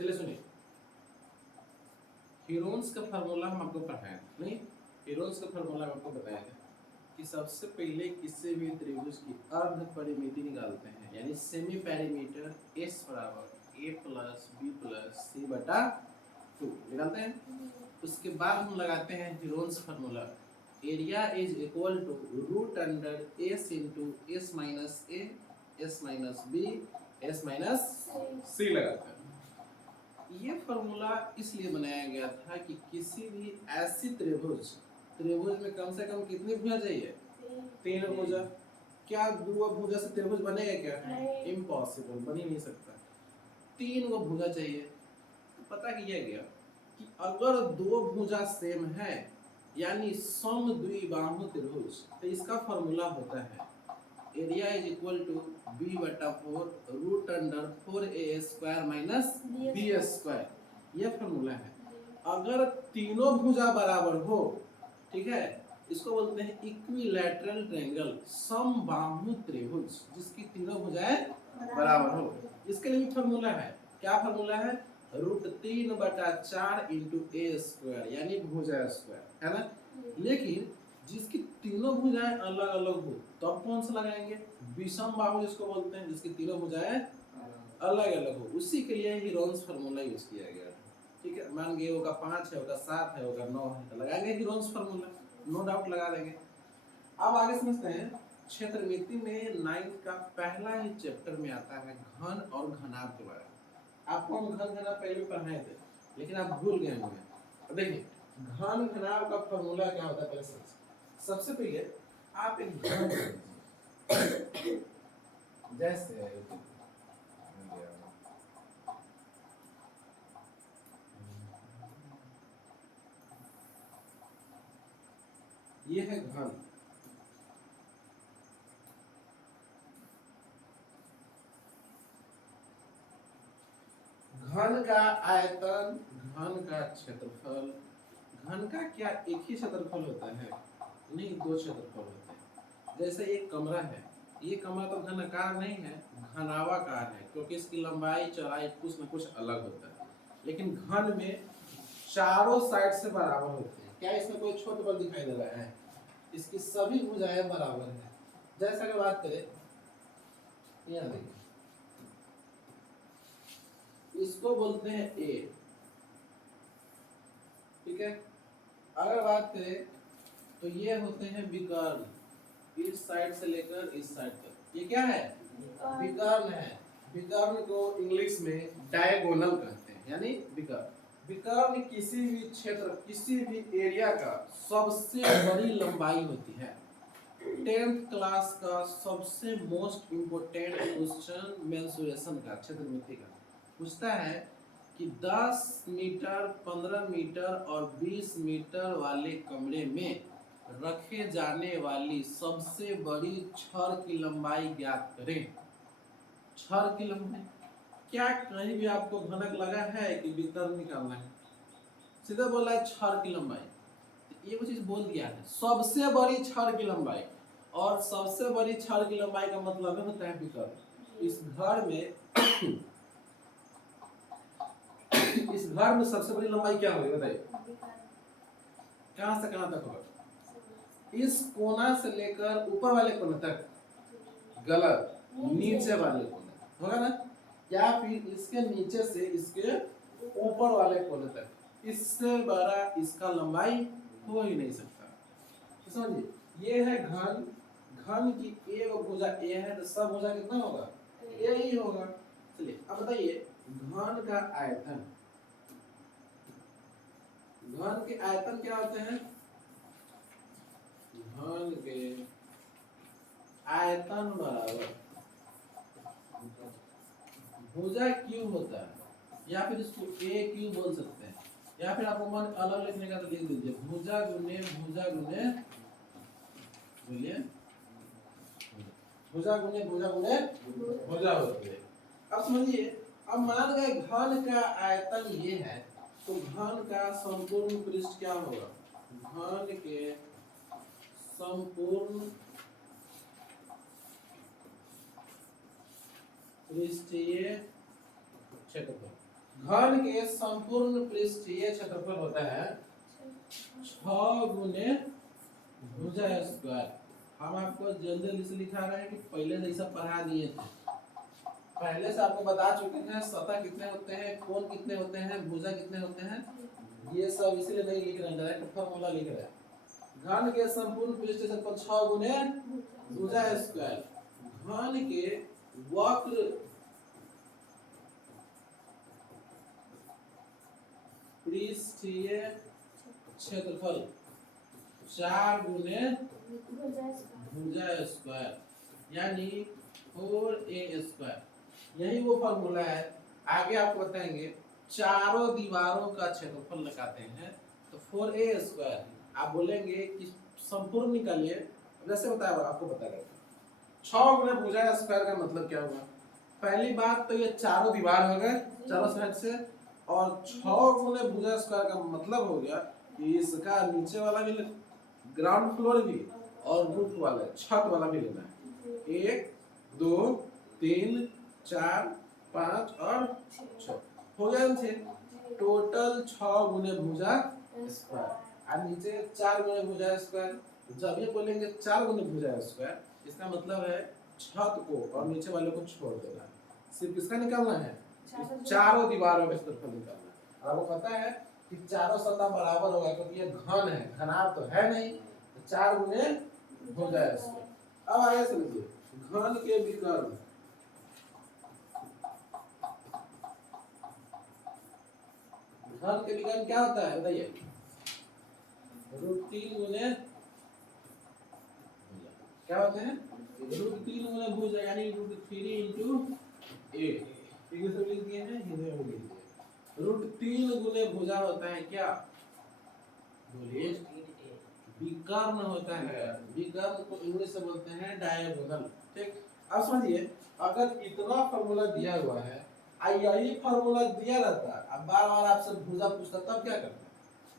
चलिए सुनिए, हीरोन्स का फार्मूला हम आपको पढ़ाए थे नहीं, हीरोन्स का फार्मूला हम आपको बताया था कि सबसे पहले किसी भी त्रिभुज की अर्ध परिमिति निकालते हैं, यानी सेमी पेरीमीटर एस बराबर A plus B plus C बटा 2 निकालते हैं। उसके बाद हम लगाते हैं Heron's formula, area is equal to root under S into S minus A S minus B S minus C लगाते हैं। ये फॉर्मूला इसलिए बनाया गया था कि किसी भी ऐसी त्रिभुज में कम से कम कितनी भुजा चाहिए? 3 भुजा। क्या 2 भुजा से त्रिभुज बनेगा क्या? इम्पॉसिबल, बन ही नहीं सकता। 3 भुजा चाहिए। तो पता किया गया कि अगर 2 भुजा सेम है यानी समद्विबाहु त्रिभुज, तो इसका फॉर्मूला होता है area is equal to B बटा 4 root under 4a square minus B square. यह फॉर्मूला है। अगर तीनों भुजा बराबर हो, ठीक है, इसको बोलते हैं इक्विलैटरल ट्रायंगल, समबाहु त्रिभुज जिसकी तीनों भुजाएं बराबर हो। इसके लिए फॉर्मूला है, क्या फॉर्मूला है? रूट 3 बटा 4 इंटू ए स्क्वायर, यानी भुजा स्क्वायर, है ना। लेकिन जिसकी तीनों भुजाएं अलग अलग हो तब कौन सा लगाएंगे? विषम बाहु जिसको बोलते हैं, जिसकी तीनों भुजाएं अलग अलग हो, उसी के लिए हीरोन्स फार्मूला यूज किया गया था। ठीक है, मान गए होगा 5 है, होगा 7 है, होगा 9 है, तो लगाएंगे हीरोन्स फार्मूला, नो डाउट लगा देंगे। अब आगे समझते हैं, क्षेत्रमिति में 9 का पहला ही चैप्टर में आता है घन और घनाभ के बारे में। आपको हम घन घनाभ पहले पढ़ाए थे, लेकिन आप भूल गए होंगे। देखिए, घन घनाभ का फार्मूला क्या होता है पहले सबसे पहले आप एक घन जैसे ये है घन, घन का आयतन, घन का क्षेत्रफल। घन का क्या एक ही क्षेत्रफल होता है? नहीं, 2 क्षेत्रफल होते हैं। जैसे एक कमरा है, ये कमरा तो घनाकार नहीं है, घनावाकार है, क्योंकि इसकी लंबाई चौड़ाई कुछ न कुछ अलग होता है। लेकिन घन में चारों साइड से बराबर होते हैं। क्या इसमें कोई छोटा बड़ा दिखाई दे रहा है? इसकी सभी भुजाएं बराबर है। जैसा कि बात करें, यहाँ देखिए, इसको बोलते हैं ए, ठीक है। अगर बात करें तो ये होते हैं विकर्ण, इस साइड से लेकर इस साइड तक। ये क्या है? विकर्ण है। विकर्ण को इंग्लिश में डायगोनल कहते हैं, यानी विकर्ण। विकर्ण किसी भी क्षेत्र, किसी भी एरिया का सबसे बड़ी लंबाई होती है। 10th क्लास का सबसे मोस्ट इम्पोर्टेंट क्वेश्चन मेंसुरेशन का, क्षेत्रमिति का, पूछता है कि 10 मीटर, 15 मीटर और 20 मीटर वाले कमरे में रखे जाने वाली सबसे बड़ी छड़ की लंबाई ज्ञात करें। छड़ की लंबाई, क्या कहीं भी आपको भनक लगा है कि विकर्ण निकालना है? सीधा बोला है छड़ की लंबाई। तो ये वो चीज बोल दिया है, सबसे बड़ी छड़ की लंबाई, और सबसे बड़ी छड़ की लंबाई का मतलब होता है विकर्ण। इस घर में इस घर में सबसे बड़ी लंबाई क्या होगी बताइए? कहां से कहां तक होगा? इस कोना से लेकर ऊपर वाले कोने तक? गलत, नीचे वाले कोने होगा ना, या फिर इसके नीचे से इसके ऊपर वाले कोने तक। इससे बड़ा इसका लंबाई हो ही नहीं सकता। तो समझिए, ये है घन, घन की एक भुजा ए है, तो सब भुजा कितना होगा? ए ही होगा। चलिए अब बताइए, घन का आयतन, घन के आयतन क्या होते हैं? घन के आयतन बराबर भुजा क्यूब होता है, या फिर इसको ए क्यूब बोल सकते हैं, या फिर आपको मन अलग लिखने का तो लिख दीजिए, भुजा गुने भुजा गुने, बोलिए, भुजा गुने भुजा गुने भुजा होती है। अब समझिए, अब मान गए घन का आयतन ये है, तो घन का संपूर्ण पृष्ठ क्या होगा? घन के संपूर्ण पृष्ठीय क्षेत्रफल, घन के संपूर्ण पृष्ठीय क्षेत्रफल होता है 6 गुने भुजा स्क्वायर। हम आपको जल्दी जल्दी से लिखा रहे हैं कि पहले से ही सब पढ़ा दिए थे, पहले से आपको बता चुके हैं सतह कितने होते हैं, कोण कितने होते हैं, भुजा कितने होते हैं, ये सब इसलिए नहीं लिख रहे हैं, डायरेक्ट फॉर्मूला लिख रहे हैं। घन के संपूर्ण पृष्ठीय क्षेत्रफल 6 गुने भुजा स्क्वायर। घन के वक्र पृष्ठीय क्षेत्रफल 4 गुने भुजा स्क्वायर यानी 4a स्क्वायर। यही वो फॉर्मूला है। आगे आपको बताएंगे चारों दीवारों का क्षेत्रफल लगाते हैं तो 4a स्क्वायर। आप बोलेंगे कि संपूर्ण निकालिए, जैसे बताया आपको बताया 6 गुना भुजा स्क्वायर का मतलब क्या होगा। पहली बात तो ये चारों दीवार हो गए चारों साइड से, और 6 गुना भुजा स्क्वायर का मतलब हो गया कि इसका नीचे वाला भी ग्राउंड फ्लोर भी और रूफ वाला छत वाला भी लेना है। 1 2 3 4 5 और 6 हो गया इनसे टोटल 6 गुने भुजा स्क्वायर और नीचे 4 गुने भुजा स्क्वायर। जब ये बोलेंगे 4 गुने भुजा स्क्वायर इसका मतलब है छत को और नीचे वाले को छोड़ देना, सिर्फ किसका निकालना है, चारों दीवारों का क्षेत्रफल निकालना है। और आपको पता है कि चारों सतह बराबर होगा क्योंकि ये घन है, घनाभ तो है नहीं, तो 4 गुने भुजा स्क्वायर। अब आगे समझिए घन के विकर्ण, घन के विकर्ण क्या होता है बताइए, √3 गुने क्या होते हैं, √3 गुने भुजा यानी √3 इंटू a। इंग्लिश में लिख दिए हैं, हिंदी में लिख दिए। √3 गुने भुजा होता है क्या, बोलिए, विकर्ण होता है। विकर्ण को इंग्लिश से बोलते हैं डायगोनल। ठीक, अब समझिए अगर इतना फार्मूला दिया हुआ है, यही फार्मूला दिया रहता, अब बार बार आपसे भुजा पूछता तब क्या करता,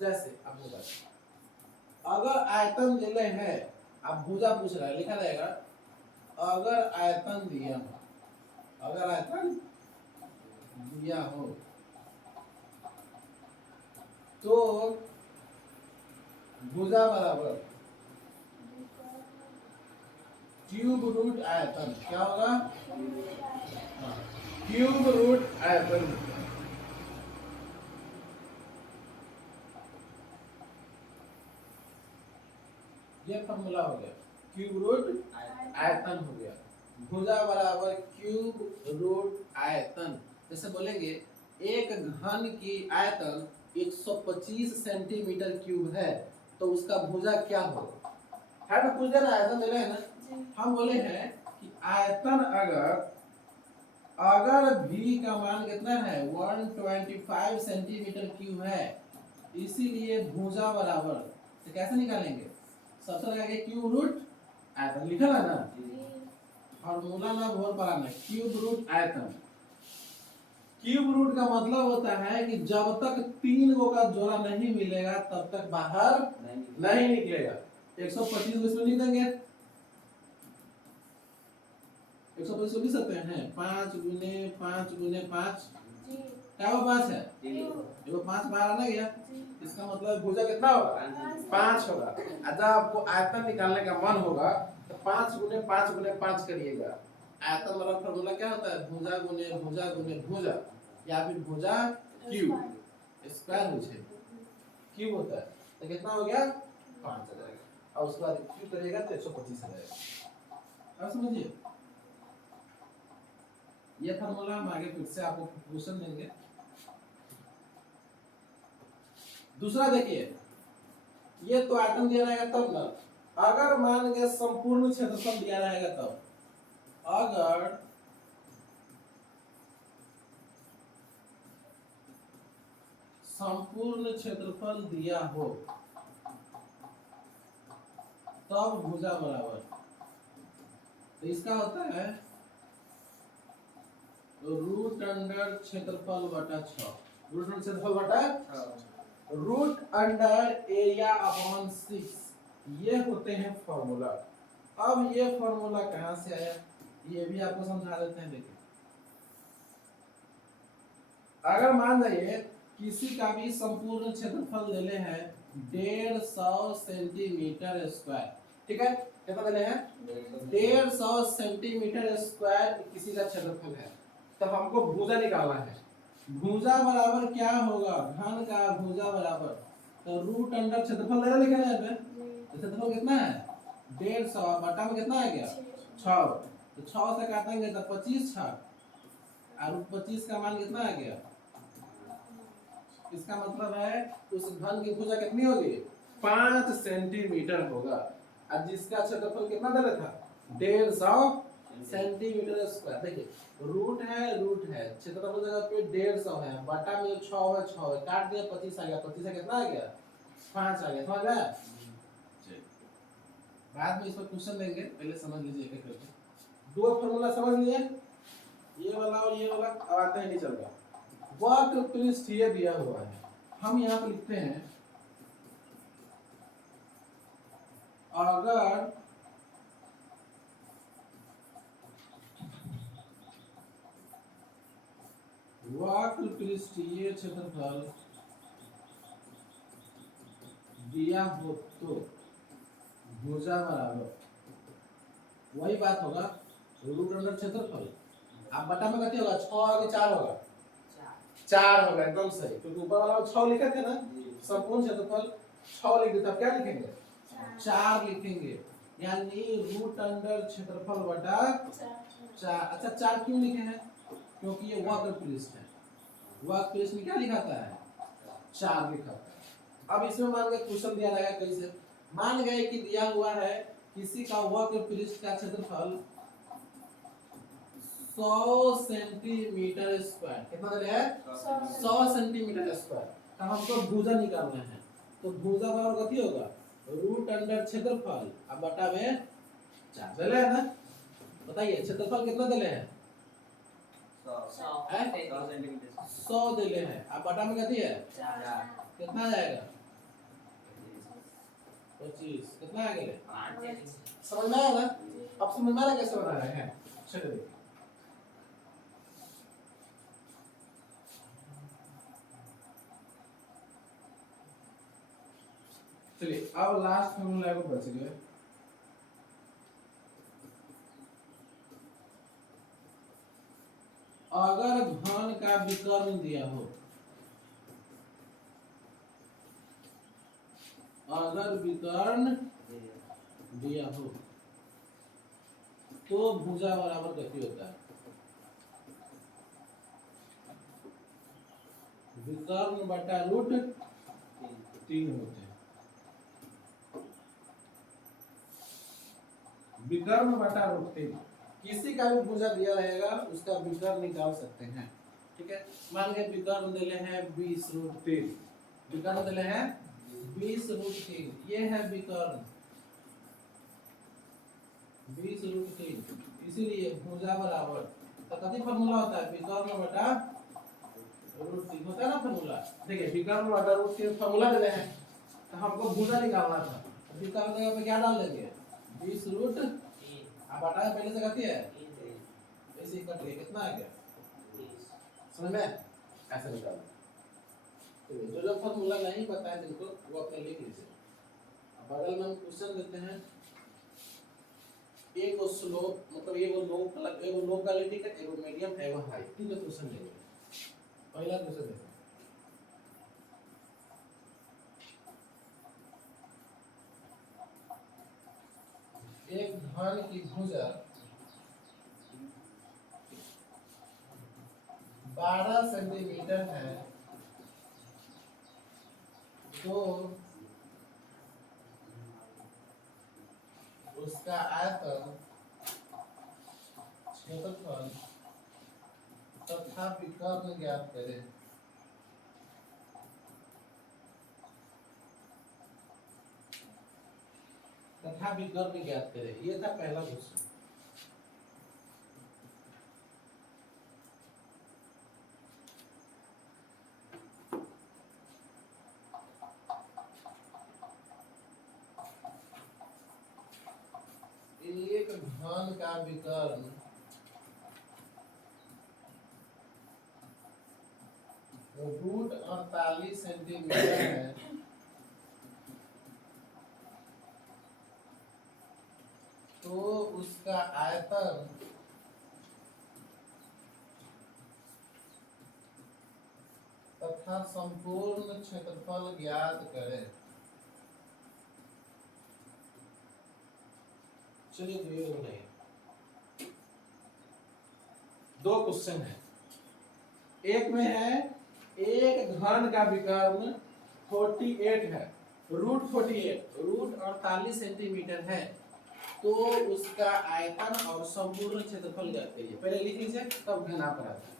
जैसे अब होगा अगर आयतन दिले है, अब भुजा पूछ रहा है, लिखा रहेगा अगर आयतन दिया हो, अगर आयतन दिया हो तो भुजा बराबर क्यूब रूट आयतन, क्या होगा, क्यूब रूट आयतन। ये फॉर्मूला हो गया, क्यूब रूट आयतन हो गया। भुजा बराबर क्यूब रूट आयतन। जैसे बोलेंगे एक घन की आयतन 125 सेंटीमीटर क्यूब है तो उसका भुजा क्या होगा, है ना, पूछ देना आयतन दे रहे हैं ना। हम बोले हैं कि आयतन अगर भी का मान कितना है 125 सेंटीमीटर क्यूब है, इसीलिए भुजा बराबर, तो कैसे निकालेंगे, सबसे लगाएंगे क्यूब रूट आयतन, लिखा है ना, फार्मूला ना बहुत बड़ा ना, क्यूब रूट आयतन। क्यूब रूट का मतलब होता है कि जब तक 3 गो का जोड़ा नहीं मिलेगा तब तक बाहर नहीं निकलेगा। 125 को इसमें लिख देंगे, 125 को लिख सकते हैं 5 गुने 5 गुने 5, क्या वो 5 है, देखो 5 बाहर आना गया, इसका मतलब भुजा कितना होगा 5 होगा। जब आपको आयतन निकालने का मन होगा तो 5 गुने 5 गुने 5 करिएगा। आयतन वाला फार्मूला क्या होता है, भुजा गुने भुजा गुने भुजा, या फिर भुजा क्यूब स्क्वायर हो छे क्यूब होता है, तो कितना हो गया 5 आ जाएगा। और उसके बाद क्यूब करिएगा तो 125 आ जाएगा। अब समझिए ये फार्मूला हम आगे फिर से आपको क्वेश्चन देंगे। दूसरा देखिए, ये तो आयतन दिया रहेगा तब ना, अगर मान के संपूर्ण क्षेत्रफल दिया रहेगा तब, अगर संपूर्ण क्षेत्रफल दिया हो तब भुजा बराबर, तो इसका होता है रूट अंडर क्षेत्रफल बटा 6, रूट अंडर क्षेत्रफल बटा रूट अंडर एरिया अपॉन 6, ये होते हैं फॉर्मूला। अब ये फॉर्मूला कहां से आया, ये भी आपको समझा देते हैं। देखिए अगर मान जाइए किसी का भी संपूर्ण क्षेत्रफल देले हैं 150 सेंटीमीटर स्क्वायर, ठीक है, कितना देले हैं 150 सेंटीमीटर स्क्वायर किसी का क्षेत्रफल है, तब हमको भुजा निकालना है। भुजा बराबर क्या होगा, घन का भुजा बराबर, तो रूट अंडर क्षेत्रफल देना लिखा है यहाँ पे, क्षेत्रफल कितना है 150 बटा में कितना आ गया 6, तो 6 से काटेंगे तो 25 6 और 25 का मान कितना आ गया, इसका मतलब है उस घन की भुजा कितनी होगी 5 सेंटीमीटर होगा, और जिसका क्षेत्रफल कितना दे रहा था 150 सेंटीमीटर स्क्वायर। देखिए रूट है क्षेत्रफल जगह पे 150 है, बटा में जो 6 है 6 है, काट दिया 25 आ गया, 25 से कितना आ गया 5 आ गया, समझ गया। बाद में इस पर क्वेश्चन देंगे, पहले समझ लीजिए एक एक करके। दो फार्मूला समझ लिए, ये वाला और ये वाला, अब आते हैं नहीं चल रहा। वक्र पृष्ठ ये दिया हुआ है, हम यहाँ पे लिखते हैं अगर वक्र पृष्ठीय क्षेत्रफल दिया हो तो भुजा बराबर वही बात होगा रूट अंडर क्षेत्रफल, आप बटा में कितने होगा 6 आगे 4 होगा 4 होगा, एकदम सही, क्योंकि ऊपर वाला में 6 लिखे थे ना, संपूर्ण क्षेत्रफल 6 लिख देते, क्या लिखेंगे 4 लिखेंगे, यानी रूट अंडर क्षेत्रफल बटा 4। अच्छा 4 क्यों लिखे हैं, क्योंकि ये वक्र पृष्ठ है, वक्र पृष्ठ में क्या लिखाता है 4 लिखाता है। अब इसमें मान के क्वेश्चन दिया रहेगा कैसे, मान गए कि दिया हुआ है किसी का वक्र पृष्ठ का क्षेत्रफल 100 सेंटीमीटर स्क्वायर, कितना दे है 100 सेंटीमीटर स्क्वायर, तो हमको भुजा निकालना है, तो भुजा बराबर कथी होगा रूट अंडर क्षेत्रफल अब बटा में 4 दे है ना। बताइए क्षेत्रफल कितना दे हैं 100 दे हैं, अब बटा में कथी है 4, कितना आ जाएगा 25, कितना आ गया समझ में आया ना। अब समझ में आ रहा कैसे बना रहे हैं, चलिए देखिए। चलिए अब लास्ट फॉर्मूला को बच गए, अगर घन का विकर्ण दिया हो, अगर विकर्ण दिया हो तो भुजा बराबर कथी होता है, विकर्ण बटा रूट 3 होते हैं, विकर्ण बटा रूट 3। किसी का भी भुजा दिया रहेगा उसका विकर्ण निकाल सकते हैं, ठीक है। मान के विकर्ण दिले हैं 20 रूट 3, विकर्ण दिले हैं 20 रूट 3, ये है विकर्ण 20 रूट 3, इसीलिए भुजा बराबर, तो कथी फार्मूला होता है विकर्ण बटा रूट 3 होता है ना फार्मूला। देखिए विकर्ण बटा रूट 3 फार्मूला दिले हैं, तो हमको भुजा निकालना था, विकर्ण जगह पे क्या डाल देंगे 20 रूट 3, अब बटा पहले से कथी है ऐसे ही कट गया, कितना आ गया समझ में, ऐसे निकालना। तो जो फार्मूला नहीं पता है जिनको वो अपने लिख लीजिए। बगल में हम क्वेश्चन देते हैं, एक स्लोप मतलब ये वो लोग अलग, एक लो क्वालिटी का, एक मीडियम, एक हाई, तीन क्वेश्चन लेंगे। पहला क्वेश्चन देखो, एक घन की भुजा 12 सेंटीमीटर है, तो उसका आयतन क्षेत्रफल तथा विकर्ण ज्ञात करें। तथा विकर्ण ज्ञात करें, ये था पहला क्वेश्चन। एक घन का विकर्ण रूट 48 सेंटीमीटर है तो उसका आयतन तथा संपूर्ण क्षेत्रफल ज्ञात करें। चलिए दो क्वेश्चन है। एक में है एक घन का विकर्ण 48 है, रूट 48 रूट 48 सेंटीमीटर है तो उसका आयतन और संपूर्ण क्षेत्रफल ज्ञात करिए। पहले लिख लीजिए तब घना पर आता है।